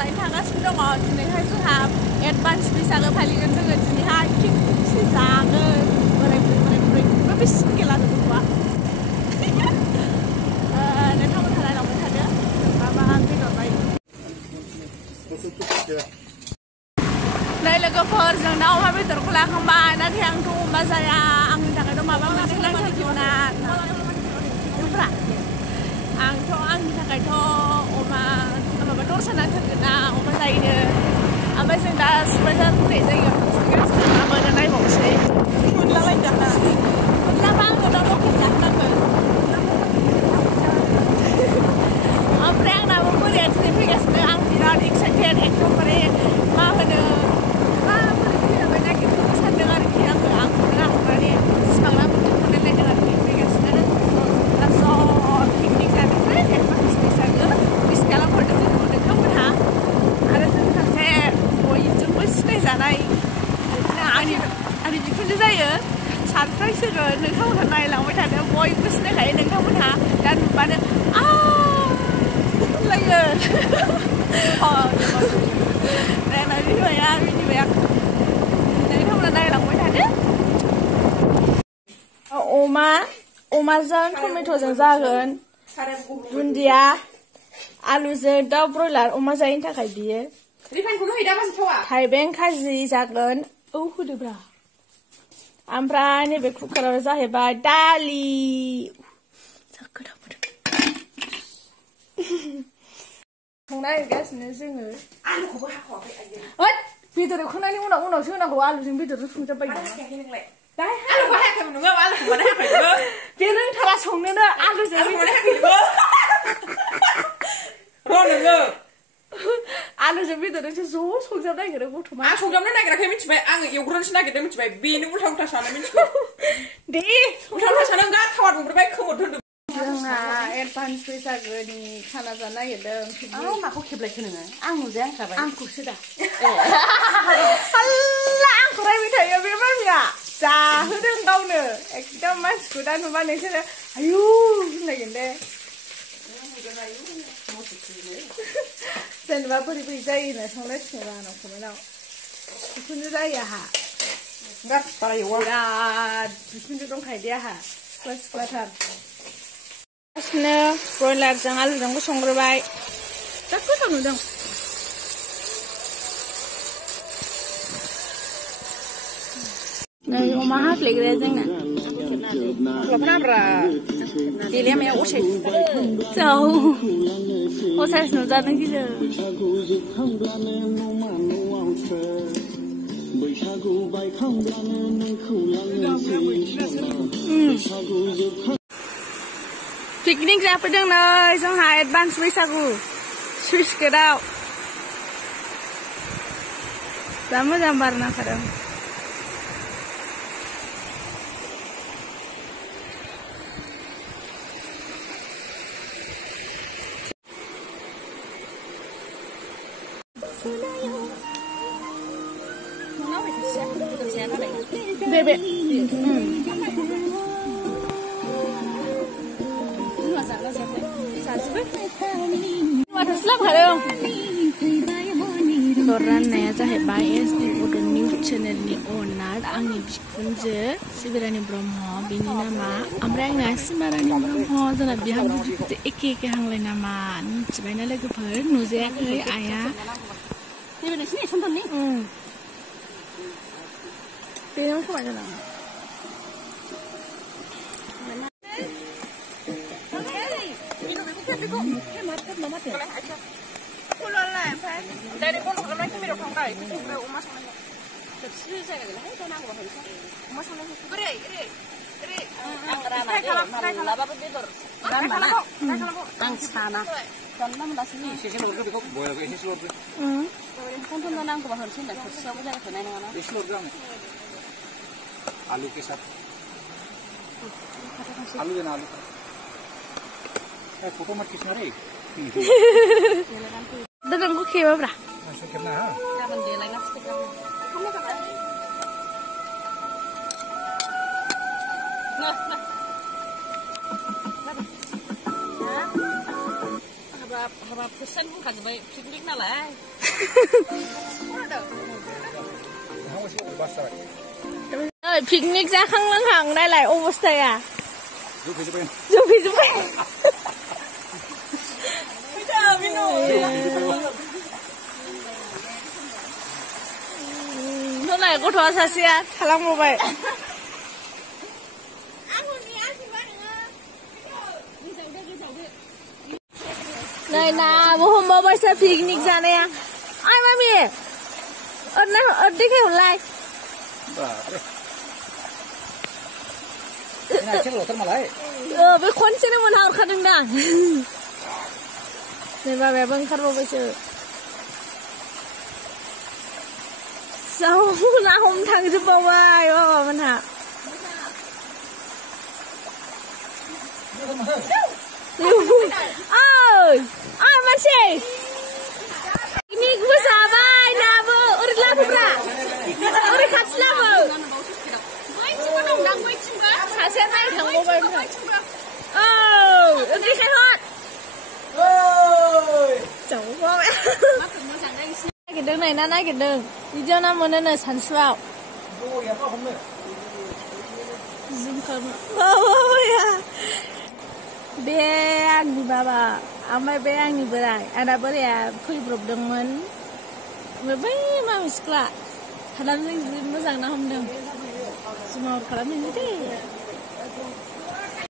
लायनो थांगासिनो दङ दिनैहाय जोंहा एडभान्स बैसागो फालिगोन जोङो दिनैहाय थिगसे जागोन बोराय बुरै बेसे गेला गथ'आ नोंथांमोनहा नायलांबाय थादो मा बेदर बायो नै लोगोफोर जों दा अमा बेदरखौ लाखांबाय नाथाय आंथ' अमा जाया आंनि थाखायथ' माबा मोनसे नांथारगौ ना आंथ' आंनि थाखायथ' अमा माबा दरसा नांथारगोन ना अमा जायो ओमफ्राय जों दा सुबायजार होननाय जायगायाव मा मोनो नायबावसै मोनलाबायदों मोनलाबा आङो दा लकेल जाहोनांगोन ओमफ्राय आंनाबो बोराया दिनै फैगासिनो आं बिराद एक्साइटेड एकदमबारे मा होनो बोरै फैलांबाय नागिरनो सानदों आरोखि आङो आंखौनो माने सिमांना मोनलायलायदों आरोखि फैगासिनो पिकनिक जानोसै एडभान्स बैसागो उइस खालामहरदों जोंखौ नोंथांमोनहा आरो जों सासे बयजोंबो सिनायजानाय आंनि बिखुनजो जायो सारप्राइज होगोन नोंथांमोनहा नायलांबाय थादों बयबो सिनायखायो नोंथांमोनहा दा नुबानो मिनिबाय नोंथांमोना नायलांबाय थादो अमाजों टमेट'जों जागोन दुन्दिया आलुजों दाउ ब्रयलार अमा जायैनि थाखाय बियो थाइबें खाजि जागोन औ होदोब्रा ओमफ्राय नैबे कुकाराव जाहैबाय दालि संना नागिरगासिनो जोङो आलुखौबो हाखावाखै बेदर एवखांनायनि उनावसो होनांगौ आलुजों बेदरजों संजाबबाय बे रोंथारा संनोनो आलुजों आलुजों बेदरजोंसो ज' संजाब नागिरो गथ'मा आं संजाबनो नागिराखै मिथिबाय आङो एवग्रोनोसो नागिरदों मिथिबाय बेनो उल्था उल्था सानो मिथिगौ दे उल्था उल्था सानो गा थावा दुंब्रबाय खोमोद होनदों जोंहा एडभान्स बैसागोनि खाना जानो नागिरदों माखौ खेबलायखो नोङो आं नुजायांखाबाय आंखौसो दा आंखौ रायबाय थायो बे मामिया जाहोदों गावनो एकदम मानसिखौ दा नुबा नोंसोरो आयु होनलायगोन दे जेनेबा बोरै बोरै जायोनो संनायसिनो आंनाव कमेन्टआव बिखुनजो जायो आंहा बिराद बिखुनजो दंखायो दे आंहा सिख्लाथार गासिनो ब्रयलारजों आलुजोंबो संग्रोबाय दा गोथाव नुदों नै अमा हाफ्लेग्राया जोंना असाइस नुजानो गिदों पिकनिक जाफैदों नै जोंहा एडभान्स बैसागु सुइस गेटआव जा मोजां बार नांखादों Bebe. Rancanya जाहैबाय SD बड' निउज चेनेलनि अनार आंनि बिखुनजो सिबिरानि ब्रह्म बिनि नामा ओमफ्राय आंना सिमारानि ब्रह्म जोंना बिहामजो एखे हांलाय नामा मिथिबायना लोगोफोर नुजायाखै आइया बेनो खोमा जाना dari pun bukan lagi mirip orang kaya, itu udah umas mana? Terus saya kata, hey, kau nak apa hari ini? Umas mana? Beri. Angkara mana? Laba betul. Mana? Ang sana. Karena masih ni. Sisi mana? Kau boleh ke sisi luar? Kau tuh mana? Kau bahasa sini. Terus siapa jadi kena ini mana? Sisi luar kan? Alu kesat. Alu dan alu. Foto mat kisah ni. Dalam kau kira berapa? Masuk kena. Kapan dia lain nasi kena? Kamu kata? Nah. हाबाब patient बुंखाजोब्बाय picnic नालाय picnic जाखां लोंखां नायलाय अबस्थाया जफैजोब्बाय नाय गथ'आ सासेया थालांबावबाय नै नाबो हमबावबायसो पिकनिक जानाया आइ मामि देखायहरलाय बे खनसेनो मोनहाहरखादों दां नै बाबायाबो ओंखारबावबायसो ना हमनो थांजोबबावबाय बाबामोनहा मानसि पिकनिकबो जाबाय नाबो ओरै लाबोब्रा ओरै खाथि लाबो सासेया नायनो थांबावबाय देखायहर जावबावबाय नागिरदों नै ना नागिरदों बिदियाव ना मोनोनो सानसुआव बे आंनि बाबा ओमफ्राय बे आंनि बोराय आंना बोराया फैब्रबदोंमोन ओमफ्राय बै मामि सिख्ला खालामदों जि मोजां ना हमदों जुमावट खालामदों दे